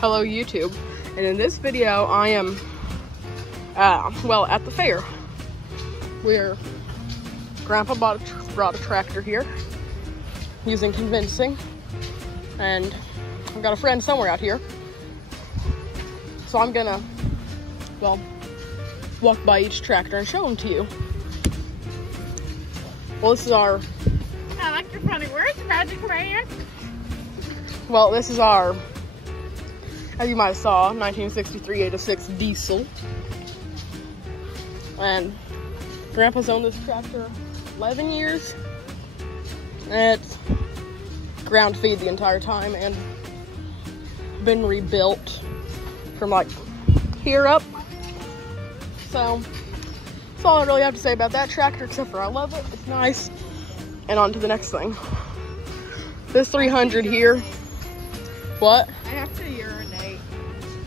Hello YouTube, and in this video I am, well, at the fair. Grandpa brought a tractor here, using convincing, and I've got a friend somewhere out here. So I'm gonna, well, walk by each tractor and show them to you. Well, this is our... I like your funny words, Magic Man. Well, this is our, as you might have saw, 1963 806 diesel. And Grandpa's owned this tractor 11 years. And it's ground feed the entire time and been rebuilt from like here up. So that's all I really have to say about that tractor, except for I love it. It's nice. And on to the next thing. This 300 here. What? I have to urinate.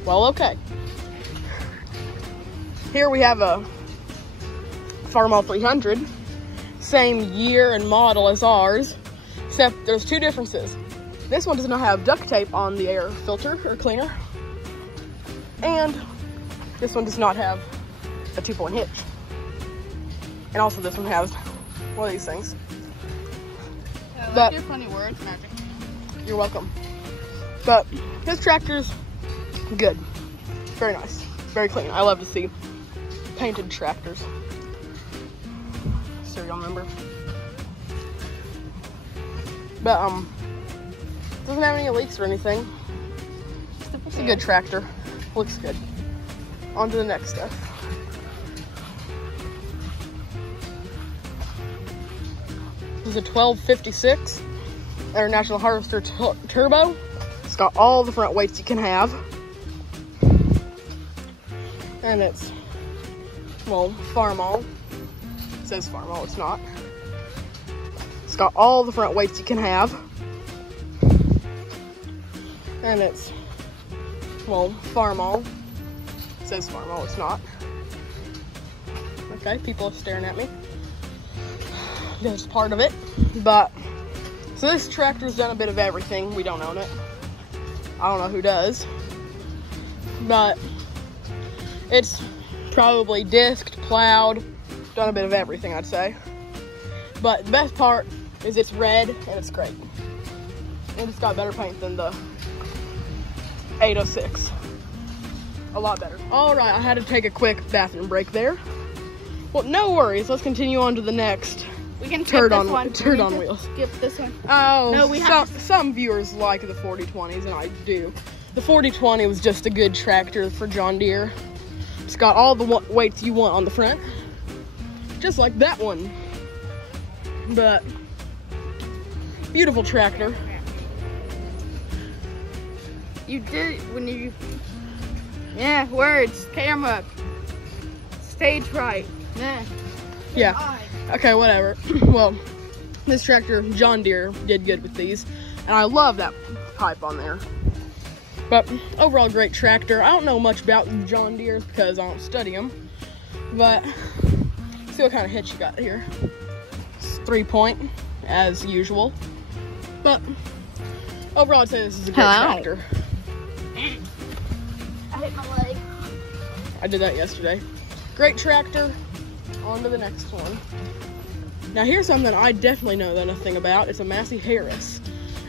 Well, okay. Here we have a Farmall 300. Same year and model as ours, except there's two differences. This one does not have duct tape on the air filter or cleaner. And this one does not have a 2-point hitch. And also this one has one of these things. I like your funny words, Magic. You're welcome. But this tractor's good. Very nice. Very clean. I love to see painted tractors. Serial number. But doesn't have any leaks or anything. It's a good tractor. Looks good. On to the next stuff. This is a 1256 International Harvester Turbo. It's got all the front weights you can have. And it's, well, Farmall. It says Farmall, it's not. It's got all the front weights you can have. And it's, well, Farmall. It says Farmall, it's not. Okay, people are staring at me. That's part of it. But, so this tractor's done a bit of everything. We don't own it. I don't know who does. But, it's probably disked, plowed, done a bit of everything, I'd say. But the best part is it's red and it's great. And it's got better paint than the 806. A lot better. All right, I had to take a quick bathroom break there. Well, no worries. Let's continue on to the next. We can skip this one. Turd on wheels. Skip this one. Oh, no, we have some viewers like the 4020s, and I do. The 4020 was just a good tractor for John Deere. It's got all the weights you want on the front, just like that one. But beautiful tractor. You did when you. Yeah, words, camera, stage fright. Yeah. Okay, whatever. Well, this tractor, John Deere, did good with these, and I love that pipe on there. But overall, great tractor. I don't know much about John Deere because I don't study them, but see what kind of hitch you got here. It's 3-point, as usual. But overall, I'd say this is a good tractor. I hit my leg. I did that yesterday. Great tractor. On to the next one. Now here's something I definitely know nothing about. It's a Massey Harris.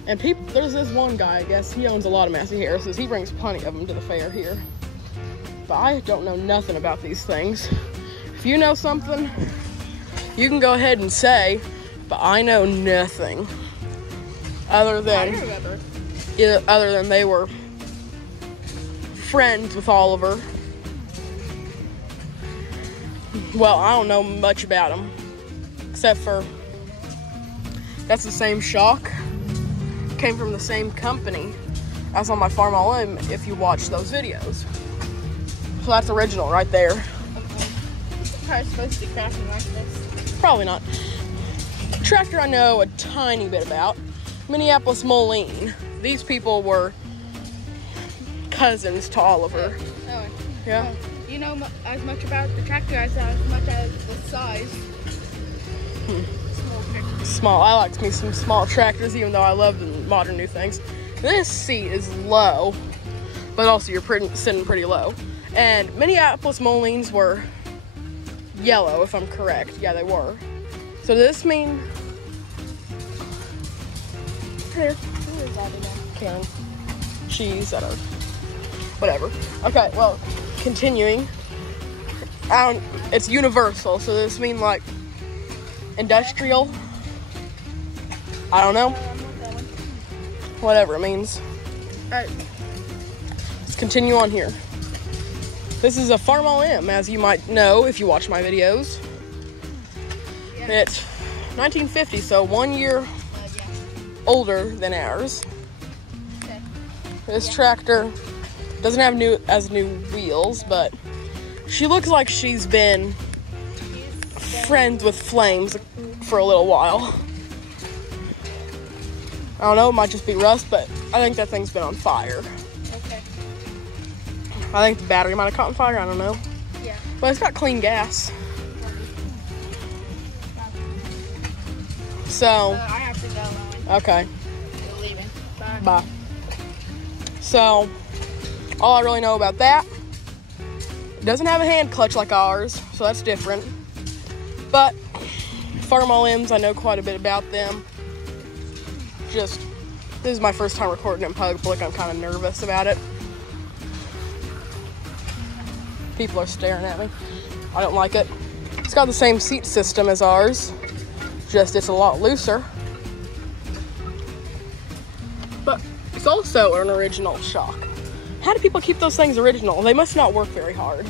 And there's this one guy, I guess, he owns a lot of Massey Harrises. He brings plenty of them to the fair here. But I don't know nothing about these things. If you know something, you can go ahead and say, but I know nothing. Other than they were friends with Oliver. Well, I don't know much about them, except for that's the same shock. Came from the same company as on my Farmall M, if you watch those videos. So that's original right there. Okay. The car's supposed to be crashing like this. Probably not. Tractor I know a tiny bit about. Minneapolis Moline. These people were cousins to Oliver. Oh. Yeah. You know as much about the tractor as much as the size. Small tractor. Small. I like me some small tractors, even though I love the modern new things. This seat is low. but also you're sitting pretty low. And Minneapolis Moleens were yellow, if I'm correct. Yeah, they were. So does this mean... Here. Karen. Cheese at her. Whatever. Okay, well, continuing. It's universal, so does this mean like industrial? I don't know. Whatever it means. Alright. Let's continue on here. This is a Farmall M, as you might know if you watch my videos. Yeah. It's 1950, so 1 year older than ours. Okay. This tractor doesn't have new wheels, but she looks like she's been friends with flames for a little while. I don't know, it might just be rust, but I think that thing's been on fire. Okay. I think the battery might have caught on fire, I don't know. Yeah. But it's got clean gas. So. I have to go. Okay. You're leaving. Bye. Bye. So, all I really know about that, it doesn't have a hand clutch like ours, so that's different. But Farmall M's, I know quite a bit about them. Just, this is my first time recording in public. I'm kind of nervous about it. People are staring at me. I don't like it. It's got the same seat system as ours, just it's a lot looser. But it's also an original shock. How do people keep those things original? They must not work very hard,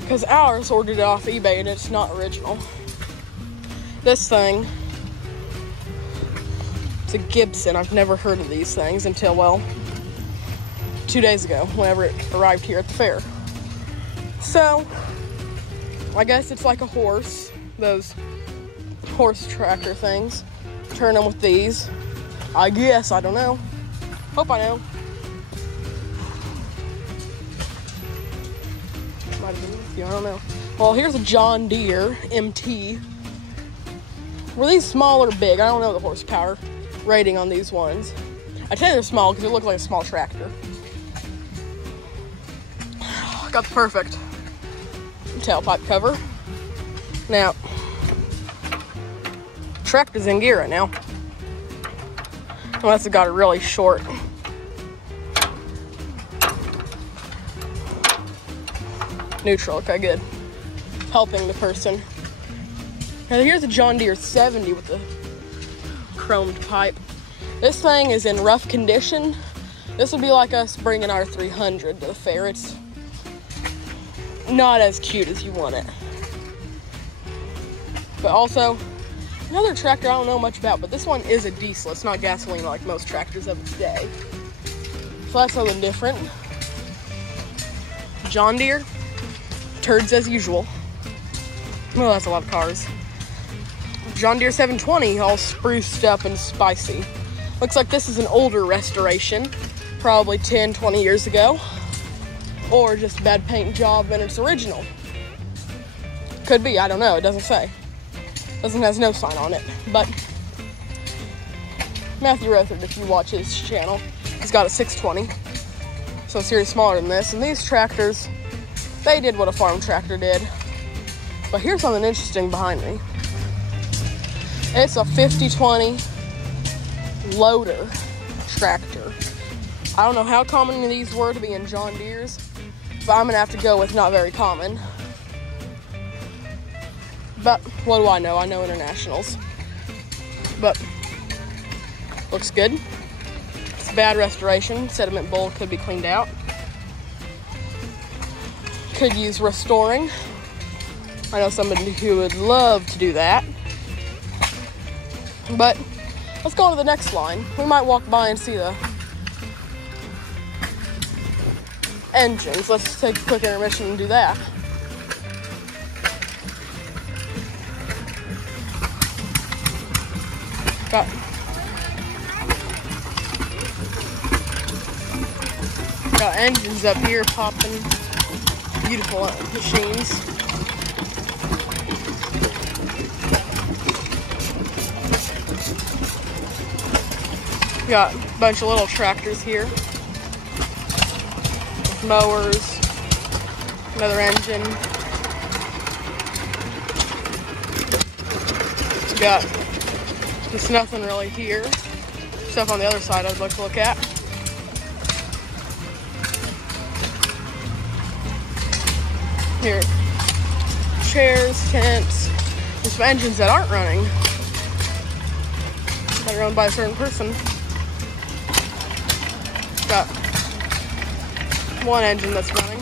because ours ordered it off eBay and it's not original. This thing, it's a Gibson. I've never heard of these things until, well, 2 days ago, whenever it arrived here at the fair. So, I guess it's like a horse, those horse tractor things. Turn them with these. I guess, I don't know. Hope I know. Might have been with you, I don't know. Well, here's a John Deere MT. Were these small or big? I don't know the horsepower rating on these ones. I tell you they're small because it looks like a small tractor. Got the perfect tailpipe cover. Now, tractor's in gear right now. Unless it got it really short. Neutral, okay, good. Helping the person. Now here's a John Deere 70 with the chromed pipe. This thing is in rough condition. This would be like us bringing our 300 to the fair. It's not as cute as you want it. But also, another tractor I don't know much about, but this one is a diesel. It's not gasoline like most tractors of its day. So that's something different. John Deere, turds as usual. Well, that's a lot of cars. John Deere 720, all spruced up and spicy. Looks like this is an older restoration, probably 10, 20 years ago. Or just a bad paint job and it's original. Could be, I don't know, it doesn't say. Has no sign on it. But Matthew Rutherford, if you watch his channel, he's got a 620. So a series smaller than this. And these tractors, they did what a farm tractor did. But here's something interesting behind me. It's a 50-20 loader tractor. I don't know how common these were to be in John Deere's, but I'm gonna have to go with not very common. But what do I know? I know internationals. But looks good. It's a bad restoration. Sediment bowl could be cleaned out. Could use restoring. I know somebody who would love to do that. But let's go on to the next line. We might walk by and see the engines. Let's take a quick intermission and do that. Got engines up here popping. Beautiful machines. Got a bunch of little tractors here. mowers, another engine. Got just nothing really here. Stuff on the other side I'd like to look at. Here, chairs, tents, there's some engines that aren't running, that are owned by a certain person. Got one engine that's running.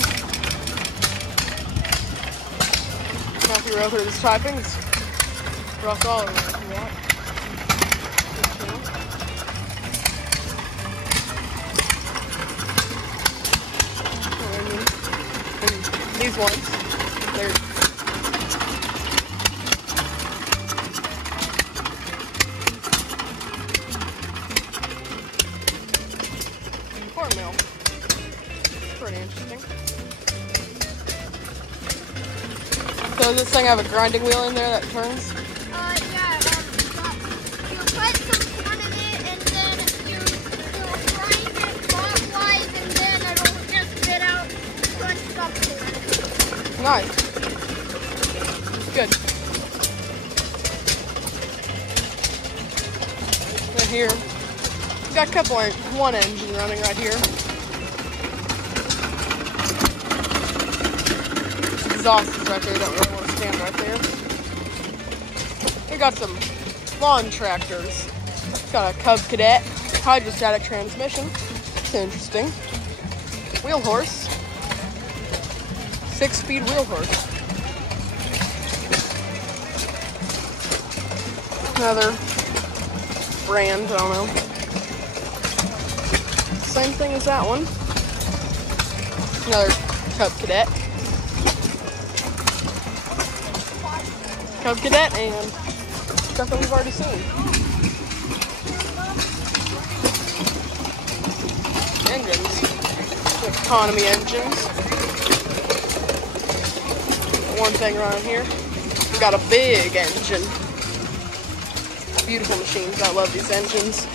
Now if you roll through this typing, it's rough all over if you want. And these ones, they're corn mill. Pretty interesting. So does this thing have a grinding wheel in there that turns? Yeah, you put some corn in it and then you grind it clockwise and then it'll just spit out crunched up corn. Nice. Good. Right here, we got a couple, one engine running right here. Exhaust is right there, don't really want to stand right there. We got some lawn tractors. It's got a Cub Cadet hydrostatic transmission. It's interesting. Wheel horse. 6-speed wheel horse. Another brand, I don't know. Same thing as that one. Another Cub Cadet. Cub Cadet and stuff that we've already seen. Engines. Economy engines. One thing running here. We've got a big engine. Beautiful machines. I love these engines.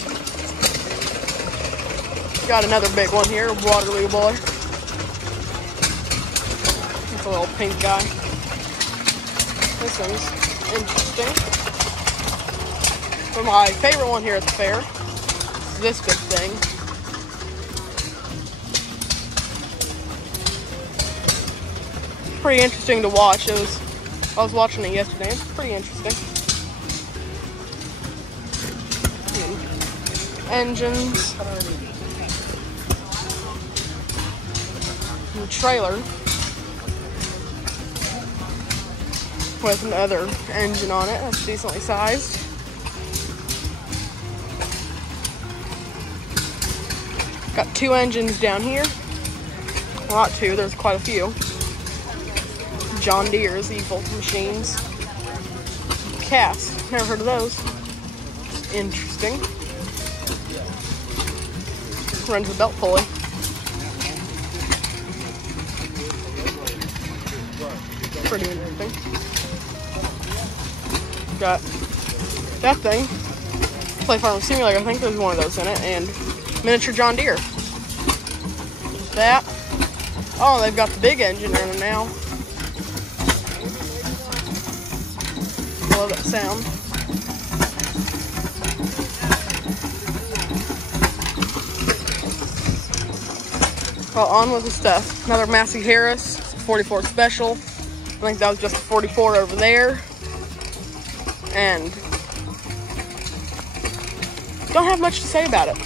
Got another big one here, Waterloo boy. It's a little pink guy. This one's interesting. But my favorite one here at the fair is this big thing. Pretty interesting to watch. I was watching it yesterday. It's pretty interesting. Engines. And trailer. With another engine on it that's decently sized. Got two engines down here. Well, not two, there's quite a few. John Deere's evil machines. Cass, never heard of those. Interesting. Runs a belt pulley. Pretty interesting. Got that thing. Play Farm Simulator, I think there's one of those in it, and miniature John Deere. That. Oh, they've got the big engine running now. I love that sound. Well, on with the stuff. Another Massey Harris 44 Special. I think that was just a 44 over there. And don't have much to say about it.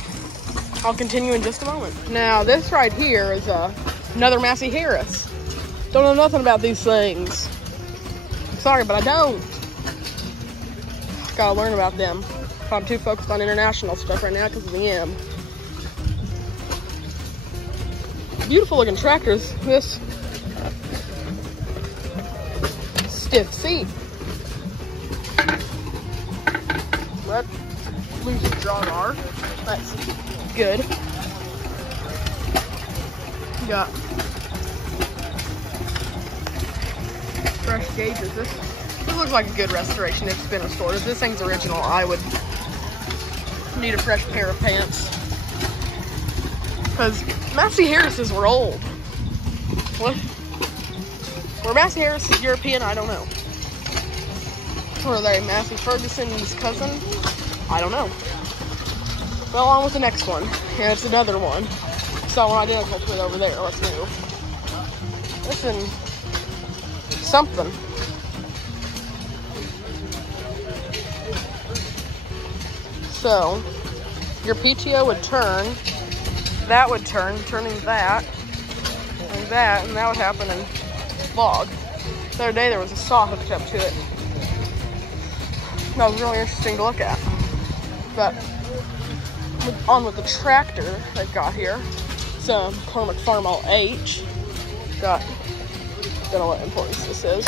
I'll continue in just a moment. Now, this right here is another Massey Harris. Don't know nothing about these things. Sorry, but I don't. Gotta learn about them. I'm too focused on international stuff right now because of the M. Beautiful looking tractors. This stiff seat. But loose drawbar. That's good. Got fresh gauges. This looks like a good restoration if it's been restored. If this thing's original, I would need a fresh pair of pants. Because Massey Harris's were old. Where Massey Harris is European, I don't know. Or are they Massey Ferguson's cousin? I don't know. Well, on with the next one. And it's another one. Saw one identical to it over there. Let's move. Listen. Something. So, your PTO would turn. That would turn, turning that. And that. And that would happen in vlog. The other day there was a saw hooked up to it. That was really interesting to look at. But on with the tractor they've got here. Some Cormac Farmall H. Don't know what importance this is.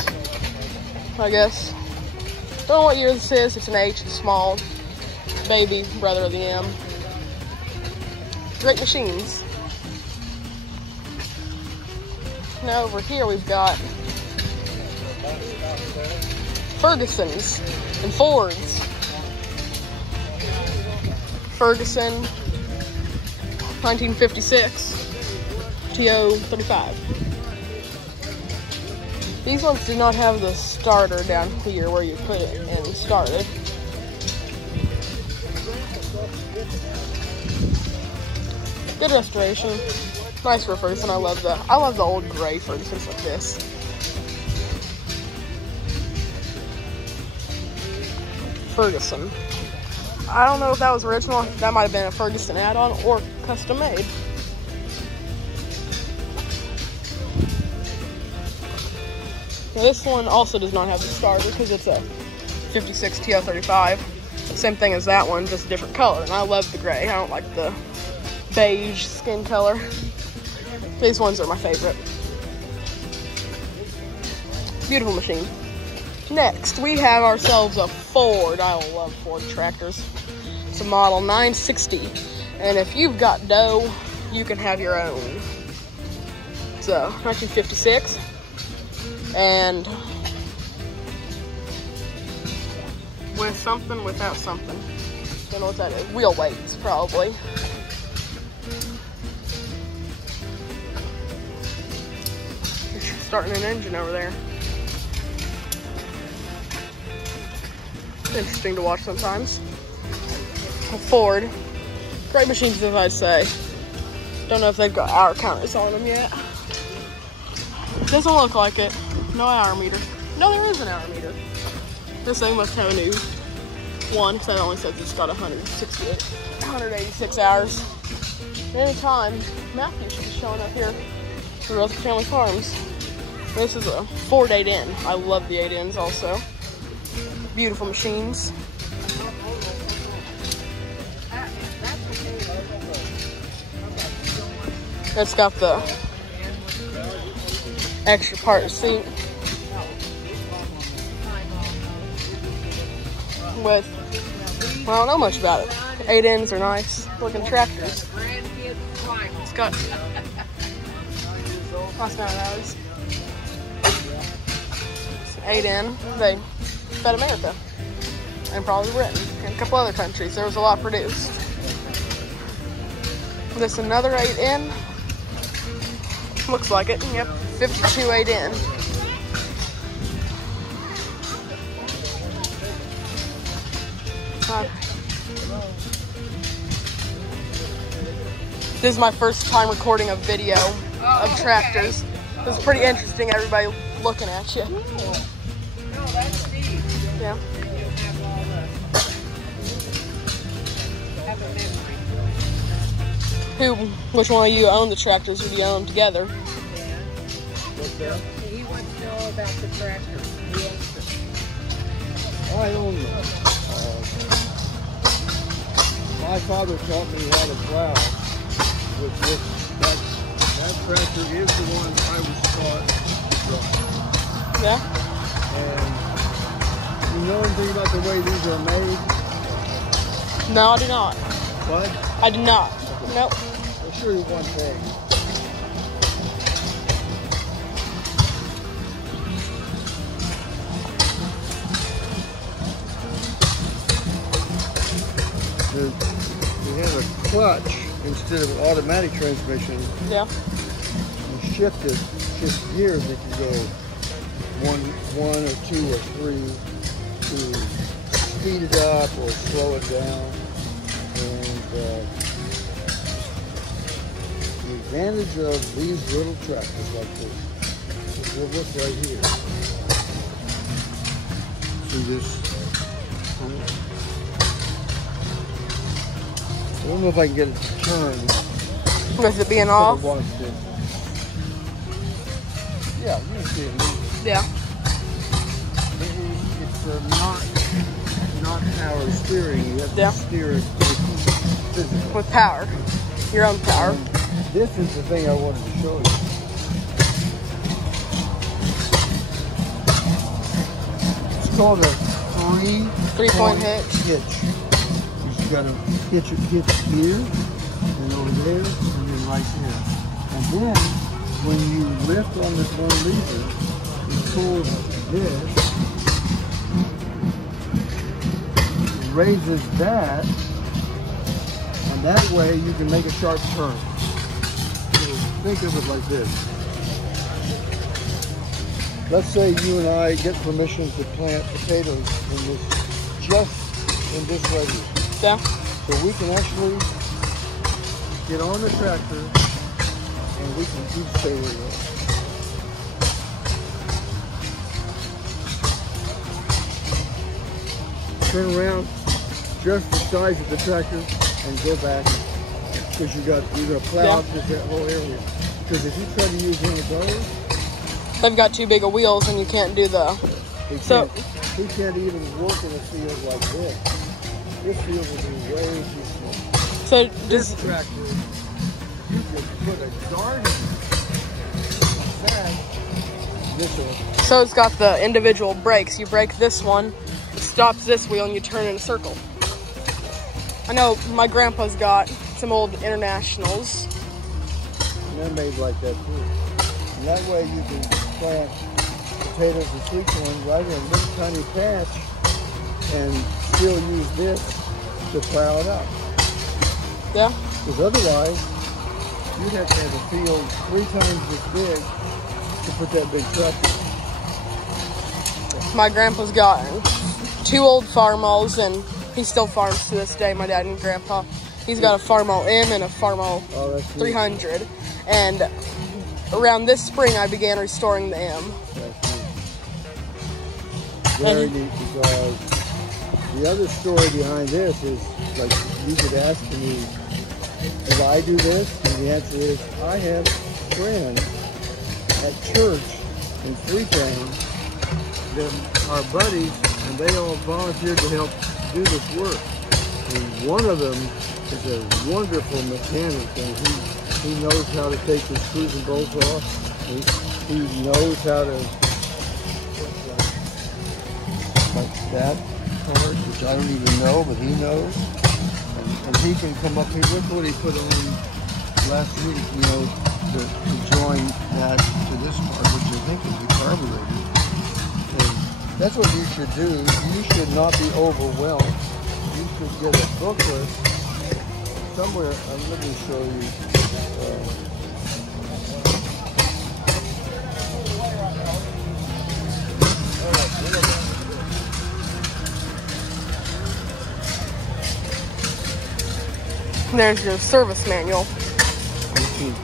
I guess. Don't know what year this is. It's an H. It's small. Baby brother of the M. Great machines. Now over here we've got Ferguson's and Ford's. Ferguson, 1956, TO35. These ones do not have the starter down here where you put it and start it. Good restoration. Nice for Ferguson. I love the old gray Fergusons like this. Ferguson. I don't know if that was original. That might have been a Ferguson add-on or custom made. Now this one also does not have the starter because it's a 56 TO35. Same thing as that one, just a different color. And I love the gray. I don't like the beige skin color. These ones are my favorite. Beautiful machine. Next, we have ourselves a Ford. I love Ford tractors. It's a model 960. And if you've got dough, you can have your own. It's a 1956. And with something, without something. Don't know what that is. Wheel weights, probably. Starting an engine over there. Interesting to watch sometimes. A Ford. Great machines, as I'd say. Don't know if they've got hour counters on them yet. Doesn't look like it. No hour meter. No, there is an hour meter. This thing must have a new one, because that only says it's got 186 hours. Anytime, Matthew should be showing up here for Rutherford Family Farms. This is a Ford 8N. I love the 8Ns also. Beautiful machines. It's got the extra part seat with, well, I don't know much about it. 8Ns are nice looking tractors. It's got, that's not those. 8N, they fed America and probably Britain and a couple other countries. There was a lot produced. This another 8N. Looks like it. Yep, 52 8N. This is my first time recording a video of tractors. This is pretty interesting. Everybody looking at you. No, that's neat. Yeah. Which one of you own the tractors, or do you own them together? What's that? He wants to know about the tractor. I own them. My father taught me how to plow with this. That tractor is the one I was taught to drive. Yeah. And you know anything about the way these are made? No, I do not. What? I do not. Nope. I'll show you one thing. You have a clutch instead of automatic transmission. Yeah. You shift it just gears that can go one or two or three to speed it up or slow it down. And the advantage of these little tractors like this is look right here. See this? I don't know if I can get it to turn. With it being off? Yeah, you can see it moving. Yeah. It's not power steering. You have to steer it physically. With power. Your own power. And this is the thing I wanted to show you. It's called a three-point hitch. You just got to hitch it here, and over there, and then right there. And then, when you lift on this one lever, you pull this, it raises that, and that way you can make a sharp turn. So think of it like this. Let's say you and I get permission to plant potatoes in this radius. Yeah. So we can actually get on the tractor and we can keep stay where we are. Turn around just the size of the tractor and go back because you're gonna plow up just that whole area. Because if you try to use one of those, they've got too big of wheels and you can't do the. He can't even work in a field like this. This field will be way too small. So This tractor, you could put a garden bed this one. So it's got the individual brakes. You brake this one, it stops this wheel, and you turn in a circle. I know my grandpa's got some old Internationals. And they're made like that too. And that way you can plant potatoes and sweet corn right in this tiny patch and still use this to plow it up. Yeah. Because otherwise, you'd have to have a field 3 times this big to put that big tractor. My grandpa's got 2 old Farmalls, and he still farms to this day, my dad and grandpa. He's got a Farmall M and a Farmall 300. And around this spring, I began restoring the M. That's neat. Very neat, because the other story behind this is, like, you could ask me, if I do this? And the answer is, I have friends at church in Freetown that are buddies, and they all volunteered to help do this work. And one of them is a wonderful mechanic, and he knows how to take the screws and bolts off. He knows how to like that part, which I don't even know, but he knows. And he can come up here. Look what he put on last week, you know, to join that to this part, which I think is the carburetor. And that's what you should do. You should not be overwhelmed. You should get a booklet somewhere. Let me show you. There's your service manual.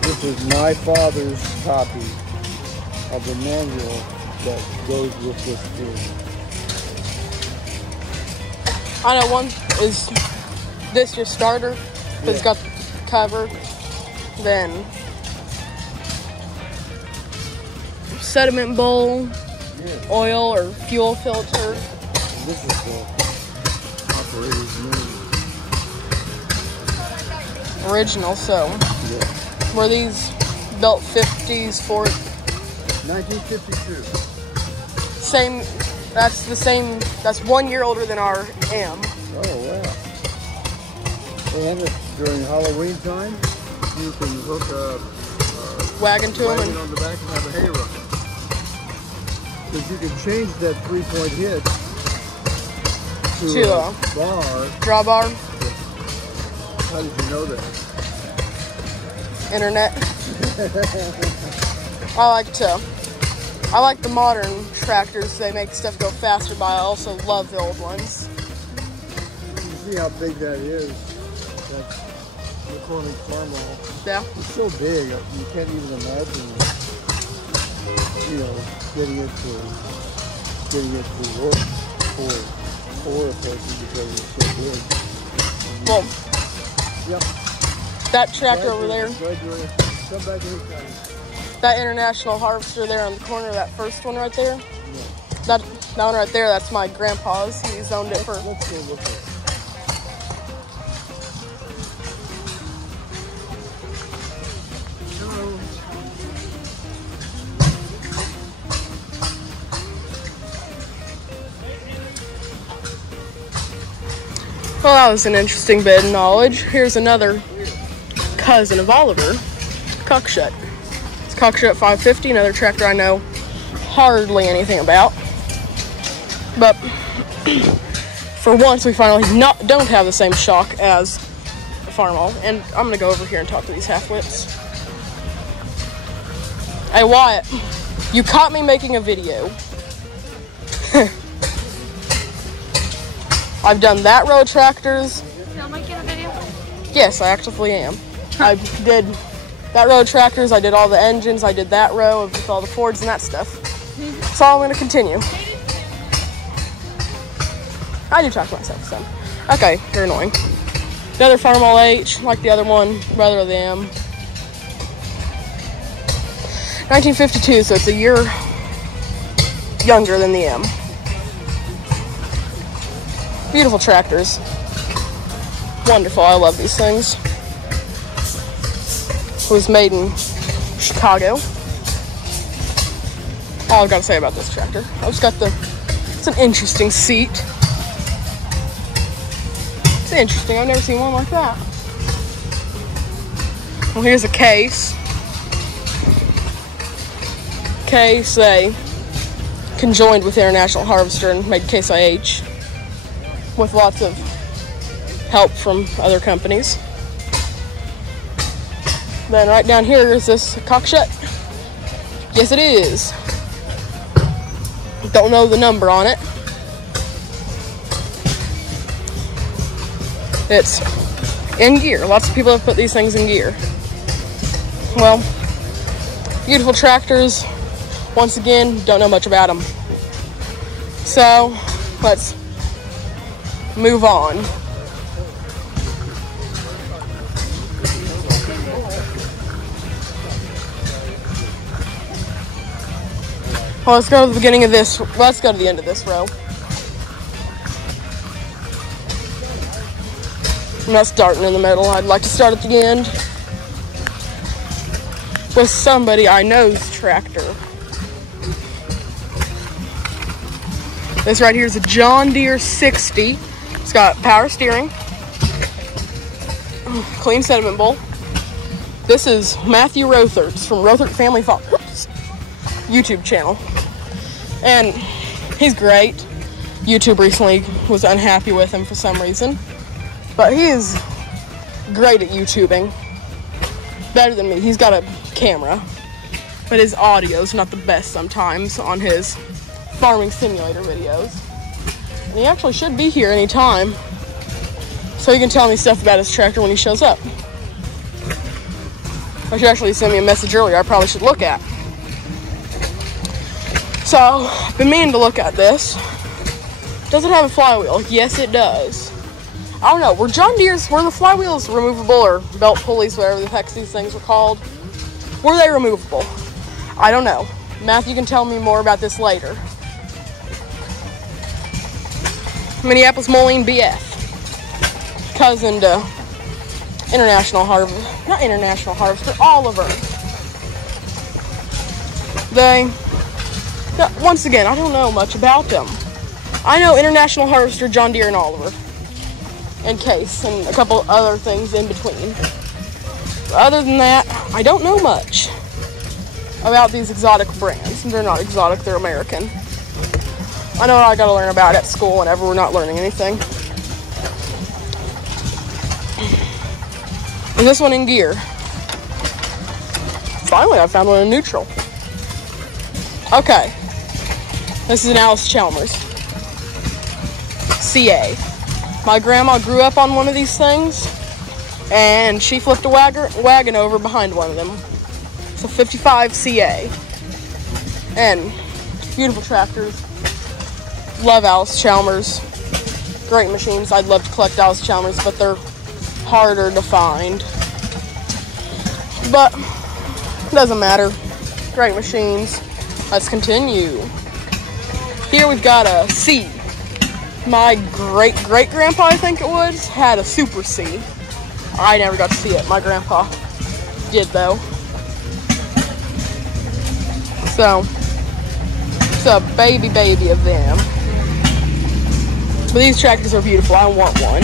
This is my father's copy of the manual that goes with this tool. I know one is this your starter, because it's got the cover. Then sediment bowl, oil or fuel filter. And this is the operator's manual. Original, so Yeah. were these built 50s, 40s? 1952. Same, that's the same, that's 1 year older than our M. Oh, wow. And during Halloween time, you can hook a Wagon to them wagon and on the back and have a hay run. Because you can change that 3-point hitch to a bar. drawbar, How did you know that? internet. I like the modern tractors. They make stuff go faster, but I also love the old ones. You see how big that is? That's McCormick Farmall. Yeah. It's so big, you can't even imagine, you know, getting it to work for a person because it's so big. Well, Yep. that tractor over there, Glad you were- come back anytime. that International Harvester there on the corner, that first one right there, Yeah. that one right there, that's my grandpa's. He's owned it for. Let's go look at it. Well, that was an interesting bit of knowledge. Here's another cousin of Oliver, Cockshut. It's Cockshut 550, another tractor I know hardly anything about. But for once, we finally don't have the same shock as the Farmall. And I'm gonna go over here and talk to these half-wits. Hey Wyatt, you caught me making a video. I've done that row of tractors. You're making a video? Yes, I actively am. I did that row of tractors, I did all the engines, I did that row with all the Fords and that stuff. So I'm going to continue. I do talk to myself, so. Okay, you're annoying. The other Farmall H, like the other one, brother of the M. 1952, so it's a year younger than the M. Beautiful tractors. Wonderful, I love these things. It was made in Chicago. All I've got to say about this tractor. It's an interesting seat. It's interesting, I've never seen one like that. Well, here's a case. Case, they conjoined with International Harvester and made Case IH. With lots of help from other companies. Then right down here is this Cockshut. Yes, it is. Don't know the number on it. It's in gear. Lots of people have put these things in gear. Well, beautiful tractors. Once again, don't know much about them. So, let's move on. Well, let's go to the beginning of this. Let's go to the end of this row. I'm not starting in the middle. I'd like to start at the end with somebody I know's tractor. This right here is a John Deere 60. It's got power steering, clean sediment bowl. This is Matthew Rothert's from Rothert Family Farms YouTube channel. And he's great. YouTube recently was unhappy with him for some reason. But he is great at YouTubing. Better than me. He's got a camera. But his audio's not the best sometimes on his farming simulator videos. And he actually should be here anytime, so he can tell me stuff about his tractor when he shows up. I should actually send me a message earlier I probably should look at. So, I've been meaning to look at this. Does it have a flywheel? Yes, it does. I don't know, were the flywheels removable, or belt pulleys, whatever the heck these things were called? Were they removable? I don't know. Matthew can tell me more about this later. Minneapolis Moline BF. Cousin to International Harvester, Oliver. Once again, I don't know much about them. I know International Harvester, John Deere, and Oliver. And Case, and a couple other things in between. But other than that, I don't know much about these exotic brands. They're not exotic, they're American. I know what I gotta learn about at school whenever we're not learning anything. Is this one in gear? Finally, I found one in neutral. Okay. This is an Alice Chalmers. CA. My grandma grew up on one of these things, and she flipped a wagon over behind one of them. It's a 55 CA. And beautiful tractors. Love Alice Chalmers. Great machines. I'd love to collect Alice Chalmers, but they're harder to find. But it doesn't matter. Great machines. Let's continue. Here we've got a C. My great-great-grandpa, I think it was, had a Super C. I never got to see it. My grandpa did, though. So, it's a baby of them. But these tractors are beautiful. I want one.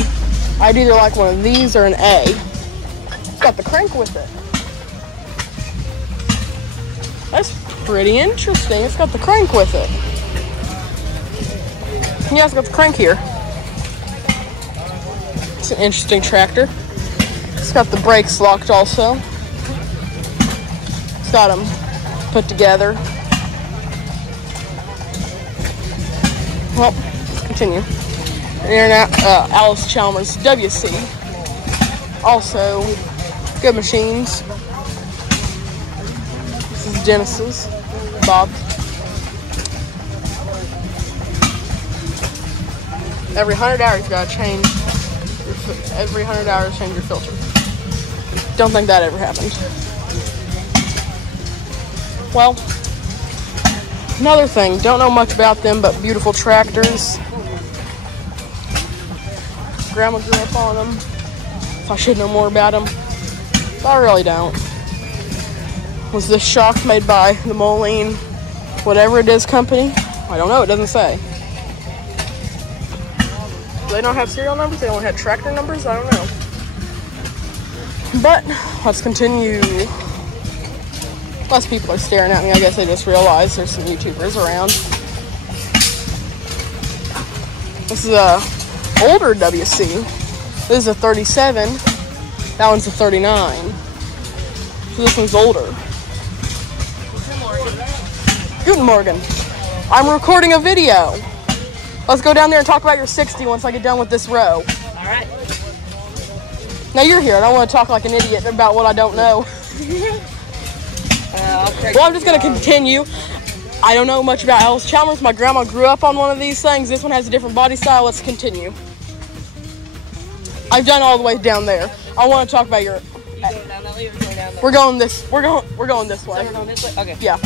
I'd either like one of these or an A. It's got the crank with it. That's pretty interesting. It's got the crank with it. Yeah, it's got the crank here. It's an interesting tractor. It's got the brakes locked also. It's got them put together. Well, let's continue. Alice Chalmers WC. Also, good machines. This is Genesis. Bob. Every 100 hours you gotta change every 100 hours change your filter. Don't think that ever happened. Well, another thing, don't know much about them, but beautiful tractors. Grandma grew up on them. So I should know more about them, but I really don't. Was this shock made by the Moline, whatever it is, company? I don't know, it doesn't say. They don't have serial numbers, they only had tractor numbers, I don't know. But, let's continue. Lots of people are staring at me, I guess they just realized there's some YouTubers around. This is a older WC. This is a 37, that one's a 39. So this one's older. Guten Morgen. I'm recording a video. Let's go down there and talk about your 60 once I get done with this row. All right. Now you're here. I don't want to talk like an idiot about what I don't know. Well, I'm just going to continue. I don't know much about Alice Chalmers. My grandma grew up on one of these things. This one has a different body style. Let's continue. I've done all the way down there. I want to talk about your... You going down that way or going down that way? We're going this way. So we're going this way? Okay. Yeah.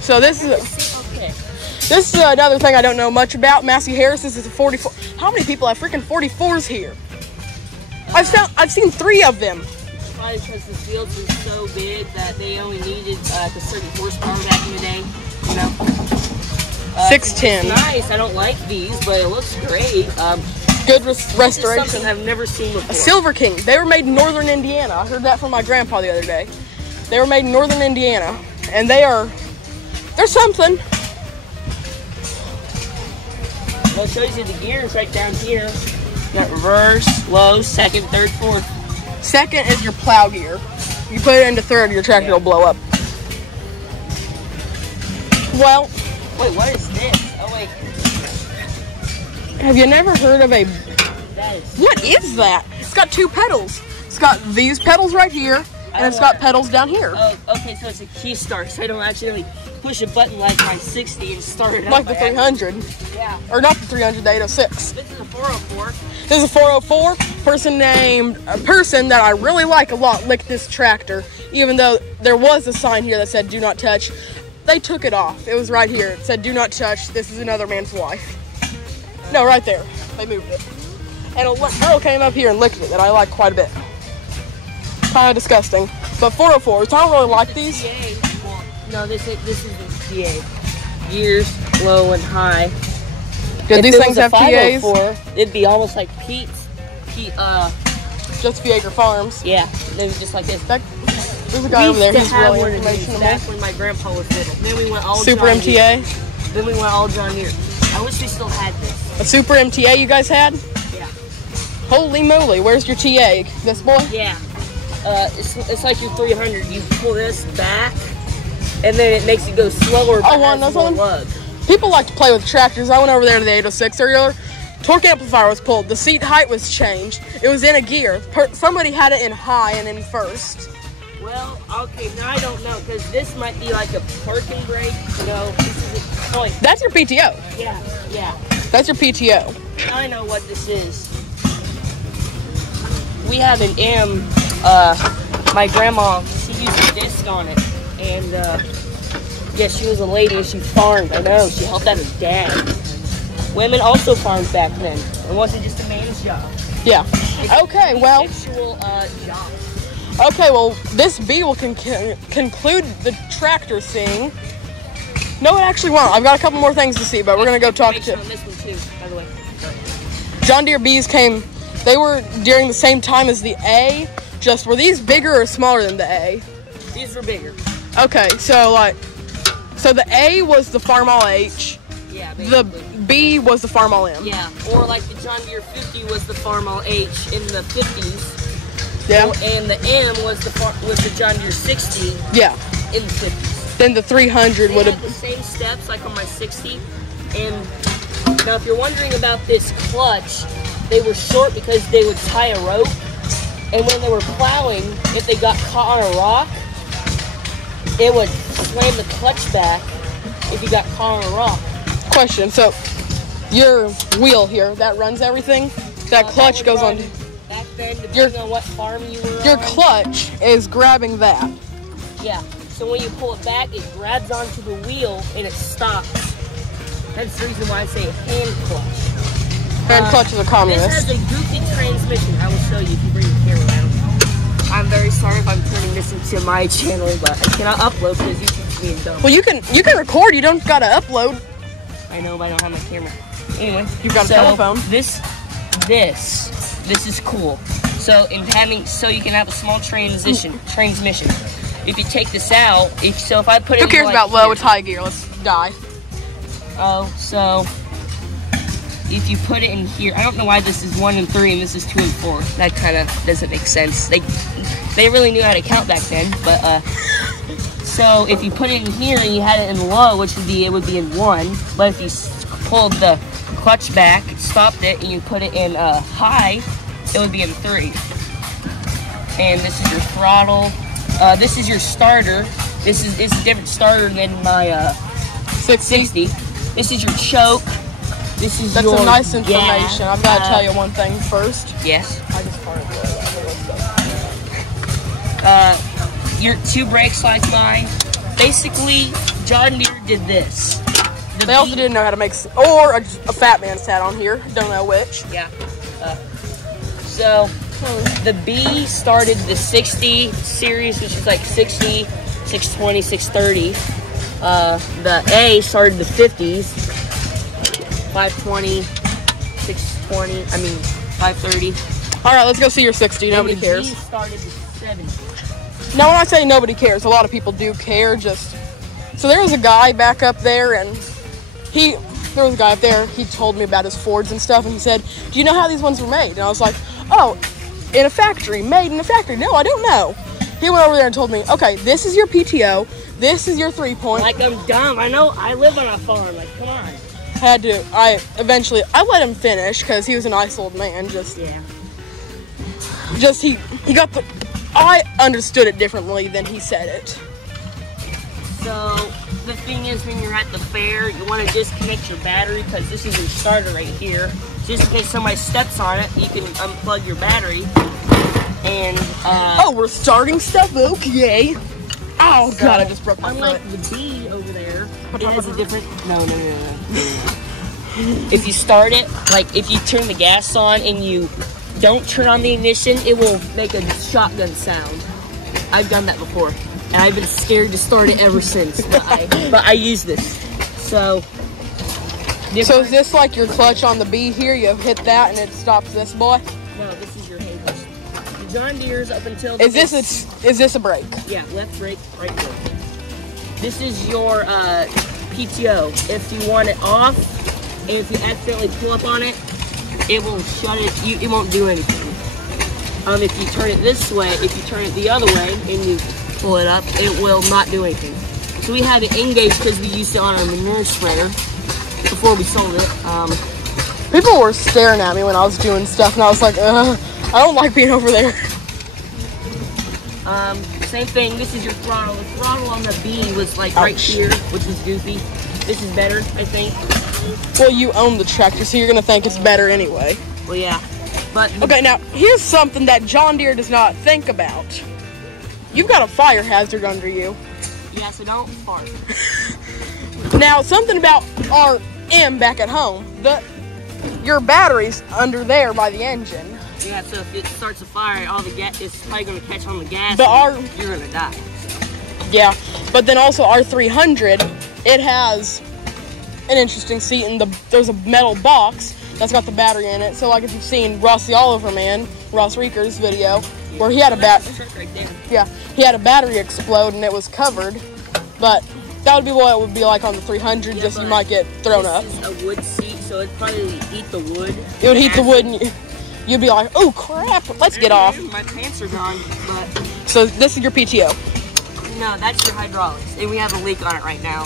So this is... Okay. This is another thing I don't know much about. Massey Harris. This is a 44. How many people have freaking 44s here? I've seen 3 of them. Probably because the fields were so big that they only needed the certain horsepower back in the day. You know. 610. It's nice. I don't like these, but it looks great. Good This is restoration. something I've never seen before. A Silver King. They were made in northern Indiana. I heard that from my grandpa the other day. They were made in northern Indiana, and they're something. Well, it shows you the gears right down here. You got reverse, low, second, third, fourth. Second is your plow gear. You put it into third, your tractor will blow up. Well, wait, what is this? Oh wait, have you never heard of a... that is... What is that? It's got 2 pedals. It's got these pedals right here, and it's got pedals down here. Oh, okay, so it's a key start, so I don't accidentally push a button like my 60 and start it up. Like the 300. Yeah. Or not the 300, the 806. This is a 404. This is a 404. A person that I really like a lot licked this tractor, even though there was a sign here that said do not touch. They took it off. It was right here. It said do not touch. This is another man's wife. No, right there. They moved it. And a girl came up here and licked it that I like quite a bit. Kind of disgusting. But 404s, I don't really like these. No, this is the TA. Gears, low and high. Did these things have TAs? It'd be almost like Pete's. Just Viager Farms. Yeah, they was just like this. There's a guy over there. He's really informational. Back when my grandpa was little. Then we went all Super John MTA. Deere. Then we went all John Deere. I wish we still had this. A Super MTA you guys had? Yeah. Holy moly! Where's your TA? This boy? Yeah. It's like your 300. You pull this back, and then it makes it go slower. But one, has that's more one? lug. People like to play with tractors. I went over there to the 806 earlier. Torque amplifier was pulled. The seat height was changed. It was in a gear. Somebody had it in high and in first. Well, okay, now I don't know, because this might be like a parking brake. No, this is a point. That's your PTO. Yeah. That's your PTO. I know what this is. We have an M. My grandma, she used a disc on it, and yeah, she was a lady and she farmed. I know, she helped out her dad. Women also farmed back then. It wasn't just a man's job. Yeah. Okay, well. Actual job. Okay, well, this B will conclude the tractor scene. No, it actually won't. I've got a couple more things to see, but we're gonna go talk to. On this one too, by the way. John Deere Bs came. They were during the same time as the A. Just were these bigger or smaller than the A? These were bigger. Okay, so the A was the Farm All H. Yeah, The basically. B was the Farm All M. Yeah, or like the John Deere 50 was the Farm All H in the 50s. Yeah. And the M was the John Deere 60 Yeah. in the 50s. Then the 300 They would had have. the same steps like on my 60. And now if you're wondering about this clutch, they were short because they would tie a rope. And when they were plowing, if they got caught on a rock, it would slam the clutch back if you got caught on a rock. Question. So your wheel here that runs everything. That clutch would goes run on. Back then, depending Your- on what farm you were Your on. clutch is grabbing that. Yeah. So when you pull it back, it grabs onto the wheel and it stops. That's the reason why I say hand clutch. Hand clutch is a This communist. has a goofy transmission. I will show you if you bring the camera around. I'm very sorry if I'm turning this into my channel, but I cannot upload because YouTube's being dumb. Well, you can record. You don't gotta upload. I know, but I don't have my camera. Anyway, You've got a so telephone. This is cool. So you can have a small transmission. If you take this out, if I put it. Who cares like about low? here- It's high gear. Let's die. Oh, so if you put it in here, I don't know why this is 1 and 3 and this is 2 and 4. That kind of doesn't make sense. They really knew how to count back then, but so if you put it in here and you had it in low, it would be in 1. But if you pulled the clutch back, stopped it, and you put it in high, it would be in 3. And this is your throttle. This is your starter. It's a different starter than my 60. This is your choke. This is That's your some nice information. gas. I've got to tell you one thing first. Yes. I just farted really loud. Let's go. Your 2 brakes like mine. Basically, John Deere did this. They also didn't know how to make, or a fat man's hat on here. Don't know which. Yeah. So the B started the 60 series, which is like 60, 620, 630. The A started the 50s, 520, 620. 530. All right, let's go see your 60. Nobody And the cares. G started the 70s. Now, when I say nobody cares, a lot of people do care. So there was a guy back up there, and there was a guy up there. He told me about his Fords and stuff, and he said, "Do you know how these ones were made?" And I was like, "Oh, in a factory, made in a factory." No, I don't know. He went over there and told me, "Okay, this is your PTO. This is your 3-point." Like, I'm dumb. I know. I live on a farm. Like, come on. I let him finish because he was a nice old man. I understood it differently than he said it. So the thing is, when you're at the fair, you want to disconnect your battery because this is your starter right here. Just in case somebody steps on it, you can unplug your battery. And Oh, we're starting stuff? Okay. Oh, so, God, I just broke my unlike foot. the B over there, it has a different. No. If you start it, like if you turn the gas on and you don't turn on the ignition, it will make a shotgun sound. I've done that before, and I've been scared to start it ever since. But I use this. So is this like your clutch on the B here? You hit that and it stops this boy? no, this is your Havers. The John Deere's up until the Is this a brake? yeah, left brake, right brake. This is your PTO. If you want it off, and if you accidentally pull up on it, it will shut it. It won't do anything. If you turn it this way, if you turn it the other way and you pull it up, it will not do anything. So we had it engaged because we used it on our manure sprayer before we sold it. People were staring at me when I was doing stuff, and I was like, I don't like being over there. Same thing. This is your throttle. The throttle on the B was like right here, which was goofy. This is better, I think. Well, you own the tractor, so you're gonna think it's better anyway. Well, yeah. But okay, now here's something that John Deere does not think about. You've got a fire hazard under you. Yeah, so don't fart. Now, something about our M back at home. Your battery's under there by the engine. Yeah, so if it starts a fire, all the gas, it's probably gonna catch on the gas. But you're gonna die. Yeah, but then also our 300, it has an interesting seat, and there's a metal box that's got the battery in it. So like if you've seen Ross the Oliver Man, Ross Reeker's video, where he had a right there. Yeah, he had a battery explode and it was covered. But that would be what it would be like on the 300, just you might get thrown up. This is a wood seat, so it'd probably eat the wood. It would heat the wood, and you'd be like, oh crap, let's get off. My pants are gone, but... So this is your PTO? No, that's your hydraulics, and we have a leak on it right now.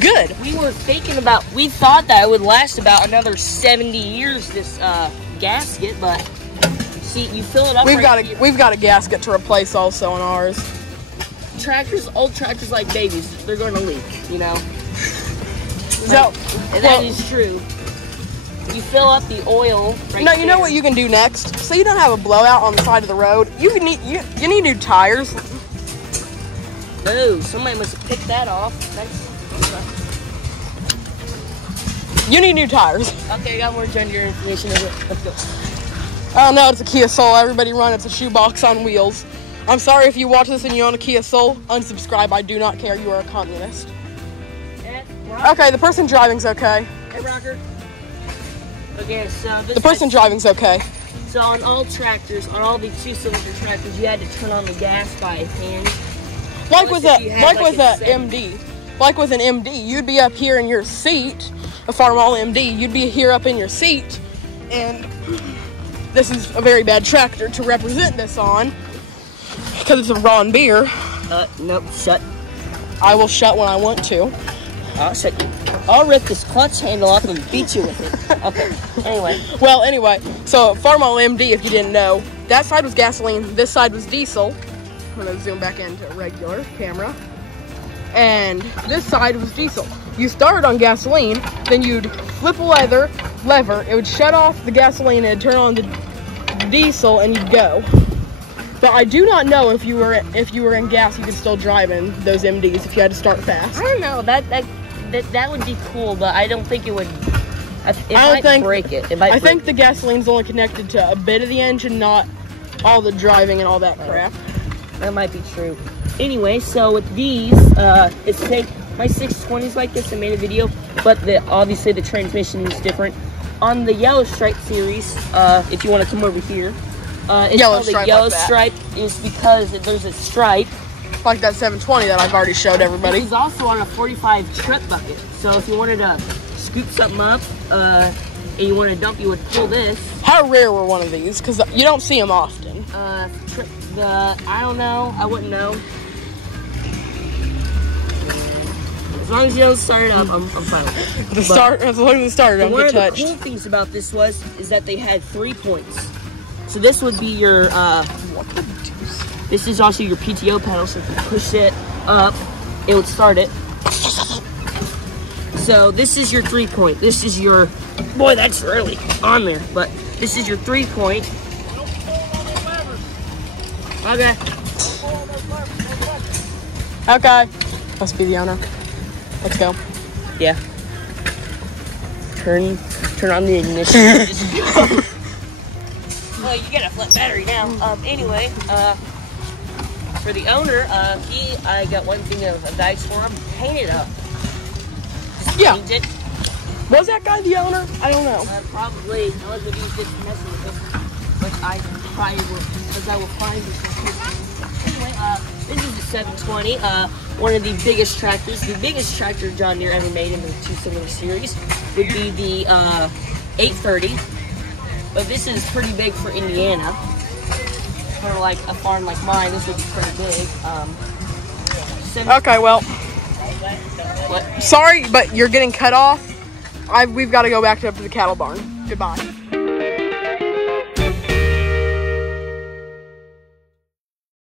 Good. We thought that it would last about another 70 years, this gasket, but see, you fill it up. We've got a gasket to replace also on ours. Old tractors like babies, they're going to leak, you know. That is true. You fill up the oil right No, you know what you can do next? So you don't have a blowout on the side of the road. You need new tires. Oh, somebody must have picked that off. You need new tires. Okay, I got more John Deere information. Let's go. Oh no, it's a Kia Soul. Everybody run. It's a shoebox on wheels. I'm sorry if you watch this and you own a Kia Soul. Unsubscribe. I do not care. You are a communist. Okay, the person driving's okay. Hey, Rocker. Okay, so the person driving's okay. So on all tractors, on all the 2-cylinder tractors, you had to turn on the gas by hand. Like with an MD, you'd be up here in your seat, a Farmall MD. You'd be here up in your seat, and this is a very bad tractor to represent this on because it's a Ron Beer. Nope, shut. I will shut when I want to. I'll shut you. I'll rip this clutch handle off and beat you with it. Okay, anyway. Well, anyway, so Farmall MD, if you didn't know, that side was gasoline, this side was diesel. I'm gonna zoom back into regular camera. And this side was diesel. You started on gasoline, then you'd flip a lever, it would shut off the gasoline and it'd turn on the diesel and you'd go. But I do not know if you were in gas, you could still drive in those MDs if you had to start fast. I don't know. That would be cool, but I don't think it would. It might break it. I think the gasoline's only connected to a bit of the engine, not all the driving and all that crap. That might be true. Anyway, so with these, my 620's like this. I made a video, but obviously the transmission is different. On the Yellow Stripe series, if you want to come over here, it's called the Yellow Stripe. Is because there's a stripe. Like that 720 that I've already showed everybody. It's also on a 45 trip bucket. So if you wanted to scoop something up and you want to dump, you would pull this. How rare were one of these? Because you don't see them often. I don't know. I wouldn't know. As long as you don't start it up, I'm fine with it. As long as it started, don't get touched. One of the cool things about this is that they had 3 points. So this would be your, this is also your PTO pedal, so if you push it up, it would start it. So this is your 3-point. This is your, boy, that's really on there, but this is your 3-point. Okay. Okay. Must be the owner. Let's go. Yeah. Turn on the ignition. Just go. Well, you get a flat battery now. Anyway, for the owner, I got one thing of advice for him. Paint it up. Just paint it. Was that guy the owner? I don't know. Probably. Unless he's just messing with it. But I probably will, because I will find this. Anyway, this is a 720. One of the biggest tractors. The biggest tractor John Deere ever made in the 2-cylinder series would be the 830. But this is pretty big for Indiana. For like a farm like mine, this would be pretty big. Okay, well, What? Sorry, but you're getting cut off. We've got to go back up to the cattle barn. Goodbye.